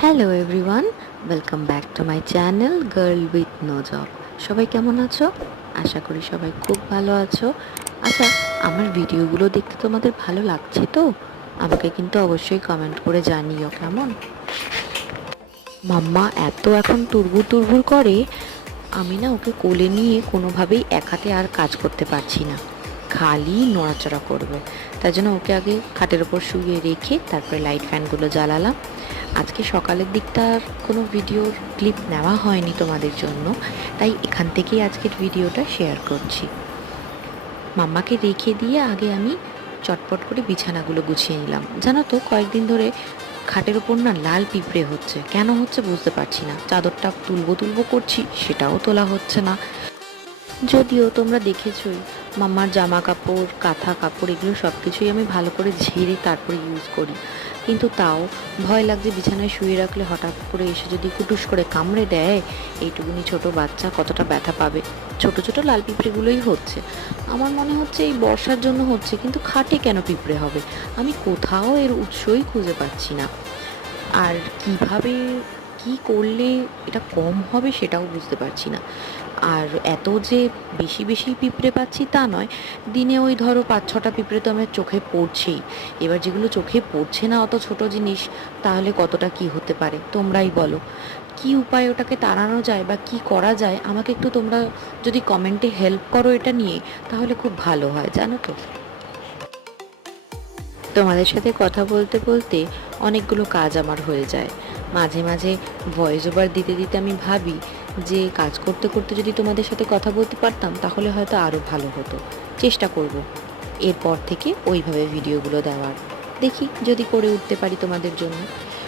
Hello everyone welcome back to my channel girl with no job সবাই কেমন আছো? আশা করি সবাই খুব ভালো আছো। আচ্ছা আমার ভিডিওগুলো দেখতে তোমাদের ভালো লাগছে তো? আমাকে কিন্তু অবশ্যই কমেন্ট করে জানিও কেমন? মাম্মা এত এখন তুরবুর তুরবুর করে, আমি না ওকে কোলে নিয়ে কোনোভাবেই এক হাতে আর কাজ করতে পারছি না। খালি নড়াচড়া করবে। তার জন্য ওকে আগে খাটের ওপর শুয়ে রেখে তারপরে লাইট ফ্যানগুলো জ্বালালাম। আজকে সকালের দিকটার কোনো ভিডিওর ক্লিপ নেওয়া হয়নি তোমাদের জন্য, তাই এখান থেকেই আজকের ভিডিওটা শেয়ার করছি। মাম্মাকে রেখে দিয়ে আগে আমি চটপট করে বিছানাগুলো গুছিয়ে নিলাম। জানো তো, কয়েকদিন ধরে খাটের ওপর না লাল পিঁপড়ে হচ্ছে। কেন হচ্ছে বুঝতে পারছি না। চাদরটা তুলবো তুলবো করছি, সেটাও তোলা হচ্ছে না। যদিও তোমরা দেখেছই, মামার জামা কাপড় কাঁথা কাপড় এগুলো সব কিছুই আমি ভালো করে ঝেড়ে তারপরে ইউজ করি। কিন্তু তাও ভয় লাগছে বিছানায় শুয়ে রাখলে হঠাৎ করে এসে যদি কুটুস করে কামড়ে দেয়, এইটুকুনি ছোট বাচ্চা কতটা ব্যথা পাবে? ছোট ছোট লাল পিঁপড়েগুলোই হচ্ছে। আমার মনে হচ্ছে এই বর্ষার জন্য হচ্ছে, কিন্তু খাটে কেন পিঁপড়ে হবে? আমি কোথাও এর উৎসই খুঁজে পাচ্ছি না। আর কীভাবে কি করলে এটা কম হবে সেটাও বুঝতে পারছি না। আর এত যে বেশি বেশি পিঁপড়ে পাচ্ছি তা নয়, দিনে ওই ধরো পাঁচ ছটা পিঁপড়ে তো আমার চোখে পড়ছেই। এবার যেগুলো চোখে পড়ছে না অত ছোট জিনিস, তাহলে কতটা কি হতে পারে? তোমরাই বলো। কি উপায় ওটাকে তাড়ানো যায় বা কি করা যায়? আমাকে একটু তোমরা যদি কমেন্টে হেল্প করো এটা নিয়ে, তাহলে খুব ভালো হয়, জানো তো? তোমাদের সাথে কথা বলতে বলতে অনেকগুলো কাজ আমার হয়ে যায়। মাঝে মাঝে ভয়েস ওভার দিতে দিতে আমি ভাবি যে কাজ করতে করতে যদি তোমাদের সাথে কথা বলতে পারতাম, তাহলে হয়তো আরও ভালো হতো। চেষ্টা করব। এরপর থেকে ওইভাবে ভিডিওগুলো দেওয়ার। দেখি যদি করে উঠতে পারি তোমাদের জন্য।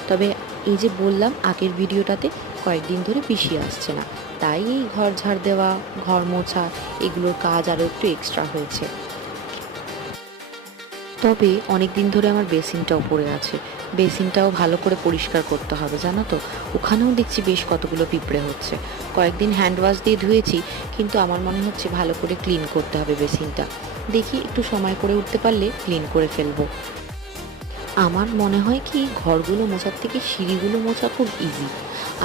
তবে এই যে বললাম, আগের ভিডিওটাতে কয়েকদিন ধরে পিসি আসছে না। তাই এই ঘর ঝাড় দেওয়া, ঘর মোছা, এগুলোর কাজ আরও একটু এক্সট্রা হয়েছে। তবে অনেক দিন ধরে আমার বেসিনটাও পড়ে আছে। বেসিনটাও ভালো করে পরিষ্কার করতে হবে, জানো তো? ওখানেও দেখছি বেশ কতগুলো পিঁপড়ে হচ্ছে। কয়েকদিন হ্যান্ড ওয়াশ দিয়ে ধুয়েছি, কিন্তু আমার মনে হচ্ছে ভালো করে ক্লিন করতে হবে বেসিনটা। দেখি একটু সময় করে উঠতে পারলে ক্লিন করে ফেলব। আমার মনে হয় কি ঘরগুলো মোছার থেকে সিঁড়িগুলো মোছা খুব ইজি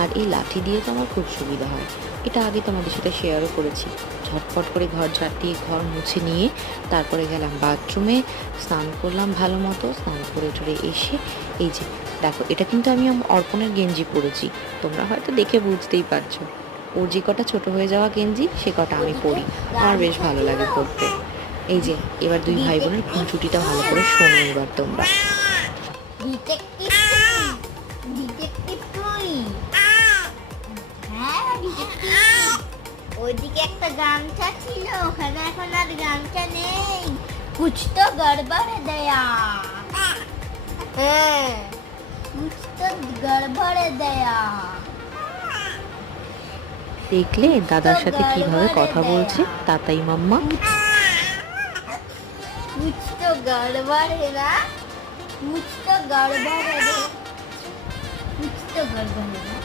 আর এই লাঠি দিয়ে তো আমার খুব সুবিধা হয়। এটা আগে তোমাদের সাথে শেয়ারও করেছি। ঝটপট করে ঘর ঝাড় দিয়ে ঘর মুছে নিয়ে তারপরে গেলাম বাথরুমে স্নান করলাম ভালো মতো স্নান করে টরে এসে এই যে দেখো এটা কিন্তু আমি অর্পণের গেঞ্জি পরেছি। তোমরা হয়তো দেখে বুঝতেই পারছ। ওর যে কটা ছোটো হয়ে যাওয়া গেঞ্জি সে কটা আমি পরি। আমার বেশ ভালো লাগে পরতে। এই যে এবার দুই ভাই বোনের খুনছুটিটা ভালো করে শোনো এবার তোমরা। ডিটেকটিভ ডিটেকটিভ তুই হ্যাঁ ডিটেকটিভ ওইদিকে একটা গামছা ছিল ওখানে এখন আর গামছা নেই কুছ তো গড়বড় দেয়া হ্যাঁ কুছ তো গড়বড় দেয়া দেখলে দাদার সাথে কিভাবে কথা বলছে তাতাই মাম্মা कुछ तो गड़बड़ है ना कुछ तो गड़बड़ है ना कुछ तो गड़बड़ है ना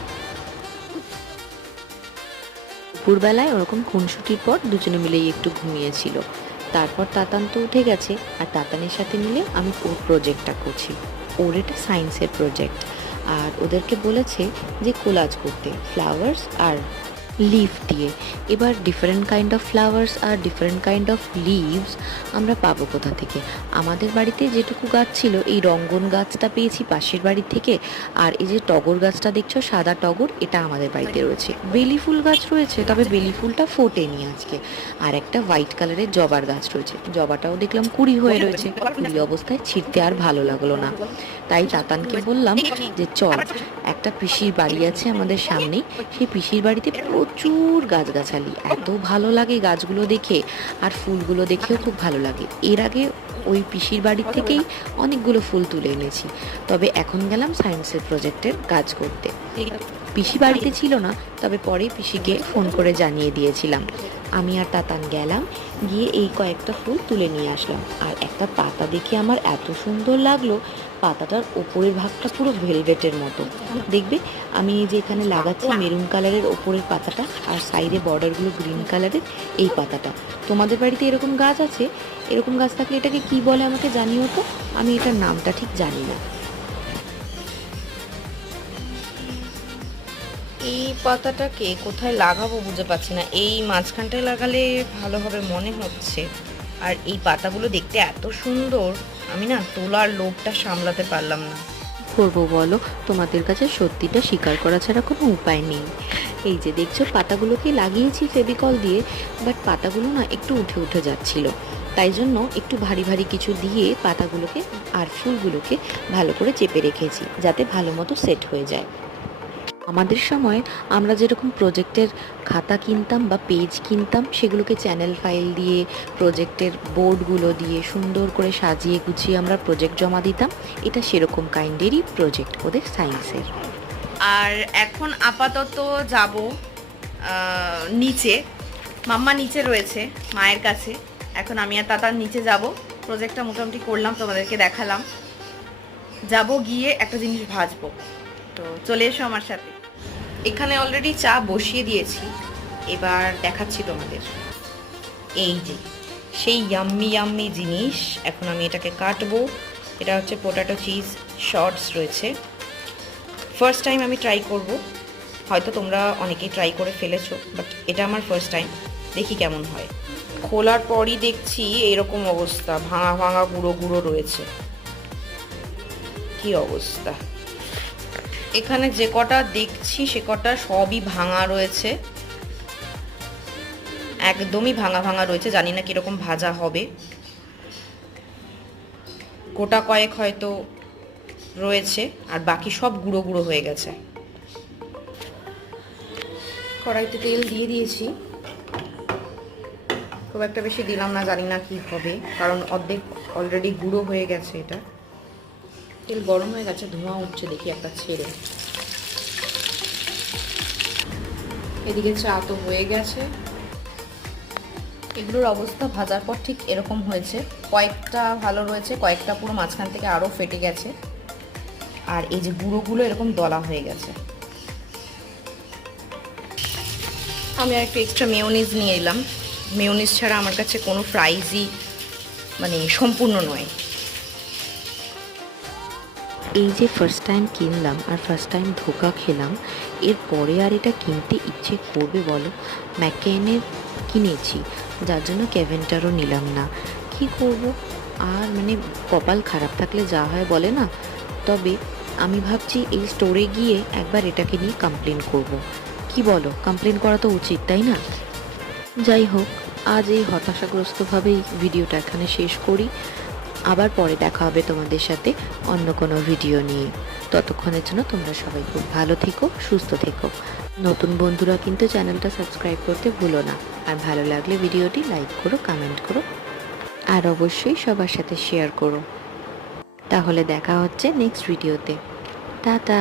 দুপুরবেলায় ওরকম খুনসুটির পর দুজনে মিলেই একটু ঘুমিয়েছিল তারপর তাতান তো উঠে গেছে আর তাতানের সাথে মিলে আমি ওর প্রজেক্টটা করছি ওর এটা সায়েন্সের প্রজেক্ট আর ওদেরকে বলেছে যে কোলাজ করতে ফ্লাওয়ার্স আর লিফ দিয়ে। এবার ডিফারেন্ট কাইন্ড অফ ফ্লাওয়ার্স আর ডিফারেন্ট কাইন্ড অফ লিভস আমরা পাবো কোথা থেকে? আমাদের বাড়িতে যেটুকু গাছ ছিল, এই রঙ্গন গাছটা পেয়েছি পাশের বাড়ি থেকে। আর এই যে টগর গাছটা দেখছ, সাদা টগর, এটা আমাদের বাড়িতে রয়েছে। বেলি ফুল গাছ রয়েছে, তবে বেলি ফুলটা ফোটেনি আজকে। আর একটা হোয়াইট কালারের জবার গাছ রয়েছে। জবাটাও দেখলাম কুড়ি হয়ে রয়েছে। কুড়ি অবস্থায় ছিঁড়তে আর ভালো লাগল না। তাই তাতানকে বললাম যে, চল, একটা পিসির বাড়ি আছে আমাদের সামনেই। সেই পিসির বাড়িতে প্রচুর গাছগাছালি। এত ভালো লাগে গাছগুলো দেখে, আর ফুলগুলো দেখেও খুব ভালো লাগে। এর আগে ওই পিসির বাড়ির থেকেই অনেকগুলো ফুল তুলে এনেছি। তবে এখন গেলাম সায়েন্সের প্রজেক্টের কাজ করতে। পিসি বাড়িতে ছিল না, তবে পরে পিসিকে ফোন করে জানিয়ে দিয়েছিলাম। আমি আর তাতান গেলাম, গিয়ে এই কয়েকটা ফুল তুলে নিয়ে আসলাম। আর একটা পাতা দেখে আমার এত সুন্দর লাগল, পাতাটার ওপরের ভাগটা পুরো ভেলভেটের মতো। দেখবে, আমি যে এখানে লাগাচ্ছি মেরুন কালারের ওপরের পাতাটা, আর সাইডে বর্ডারগুলো গ্রিন কালারের এই পাতাটা। তোমাদের বাড়িতে এরকম গাছ আছে? এরকম গাছ থাকলে এটাকে কি বলে আমাকে জানিও তো? আমি এটার নামটা ঠিক জানি না। এই পাতাটাকে কোথায় লাগাবো বুঝে পাচ্ছি না। এই মাঝখানটায় লাগালে ভালো হবে মনে হচ্ছে। আর এই পাতাগুলো দেখতে এত সুন্দর, আমি না তোলার লোভটা সামলাতে পারলাম না। করব বলো? তোমাদের কাছে সত্যিটা স্বীকার করা ছাড়া কোনো উপায় নেই। এই যে দেখছ, পাতাগুলোকে লাগিয়েছি ফেবিকল দিয়ে বাট পাতাগুলো না একটু উঠে উঠে যাচ্ছিল। তাই জন্য একটু ভারী ভারী কিছু দিয়ে পাতাগুলোকে আর ফুলগুলোকে ভালো করে চেপে রেখেছি, যাতে ভালো মতো সেট হয়ে যায়। আমাদের সময় আমরা যেরকম প্রজেক্টের খাতা কিনতাম বা পেজ কিনতাম, সেগুলোকে চ্যানেল ফাইল দিয়ে, প্রজেক্টের বোর্ডগুলো দিয়ে সুন্দর করে সাজিয়ে গুছিয়ে আমরা প্রজেক্ট জমা দিতাম। এটা সেরকম কাইন্ডেরই প্রজেক্ট ওদের সায়েন্সের। আর এখন আপাতত যাব নিচে। মাম্মা নিচে রয়েছে, মায়ের কাছে। এখন আমি আর তাতার নিচে যাব। প্রজেক্টটা মোটামুটি করলাম, তোমাদেরকে দেখালাম। যাব গিয়ে একটা জিনিস ভাজবো। তো চলে এসো আমার সাথে। এখানে অলরেডি চা বসিয়ে দিয়েছি। এবার দেখাচ্ছি তোমাদের। এই যে, সেই ইয়াম্মি ইয়াম্মি জিনিস। এখন আমি এটাকে কাটবো। এটা হচ্ছে পোটাটো চিজ শর্টস রয়েছে। ফার্স্ট টাইম আমি ট্রাই করব। হয়তো তোমরা অনেকেই ট্রাই করে ফেলেছো বাট এটা আমার ফার্স্ট টাইম দেখি কেমন হয়। খোলার পরই দেখছি এরকম অবস্থা। ভাঙা ভাঙা, গুঁড়ো গুঁড়ো রয়েছে। কি অবস্থা? এখানে যে কটা দেখছি, সে কটা সবই ভাঙা রয়েছে। একদমই ভাঙা ভাঙা রয়েছে, জানি না কীরকম ভাজা হবে। গোটা কয়েক হয়তো রয়েছে, আর বাকি সব গুঁড়ো গুঁড়ো হয়ে গেছে। কড়াইতে তেল দিয়ে দিয়েছি। খুব একটা বেশি দিলাম না, জানি না কি হবে, কারণ অর্ধেক অলরেডি গুঁড়ো হয়ে গেছে এটা। তেল গরম হয়ে গেছে, ধোঁয়া উঠছে, দেখি একটা ছেড়ে। এদিকে চা তো হয়ে গেছে। এগুলোর অবস্থা ভাজার পর ঠিক এরকম হয়েছে। কয়েকটা ভালো রয়েছে, কয়েকটা পুরো মাঝখান থেকে আরও ফেটে গেছে। আর এই যে গুঁড়োগুলো এরকম দলা হয়ে গেছে। আমি আর একটু এক্সট্রা মেয়োনিজ নিয়ে এলাম। মেয়োনিজ ছাড়া আমার কাছে কোনো ফ্রাইজই মানে সম্পূর্ণ নয়। এই যে ফার্স্ট টাইম কিনলাম আর ফার্স্ট টাইম ধোকা খেলাম, এরপরে আর এটা কিনতে ইচ্ছে করবে বলো? ম্যাকেনের কিনেছি, যার জন্য ক্যাভেন্টারও নিলাম না। কি করব? আর মানে কপাল খারাপ থাকলে যা হয় বলে না? তবে আমি ভাবছি এই স্টোরে গিয়ে একবার এটাকে নিয়ে কমপ্লেন করব। কি বলো? কমপ্লেন করা তো উচিত, তাই না? যাই হোক, আজ এই হতাশাগ্রস্তভাবেই ভিডিওটা এখানে শেষ করি। আবার পরে দেখা হবে তোমাদের সাথে অন্য কোনো ভিডিও নিয়ে। ততক্ষণের জন্য তোমরা সবাই খুব ভালো থেকো, সুস্থ থেকো। নতুন বন্ধুরা কিন্তু চ্যানেলটা সাবস্ক্রাইব করতে ভুলো না। আর ভালো লাগলে ভিডিওটি লাইক করো কমেন্ট করো, আর অবশ্যই সবার সাথে শেয়ার করো। তাহলে দেখা হচ্ছে নেক্সট ভিডিওতে টাটা!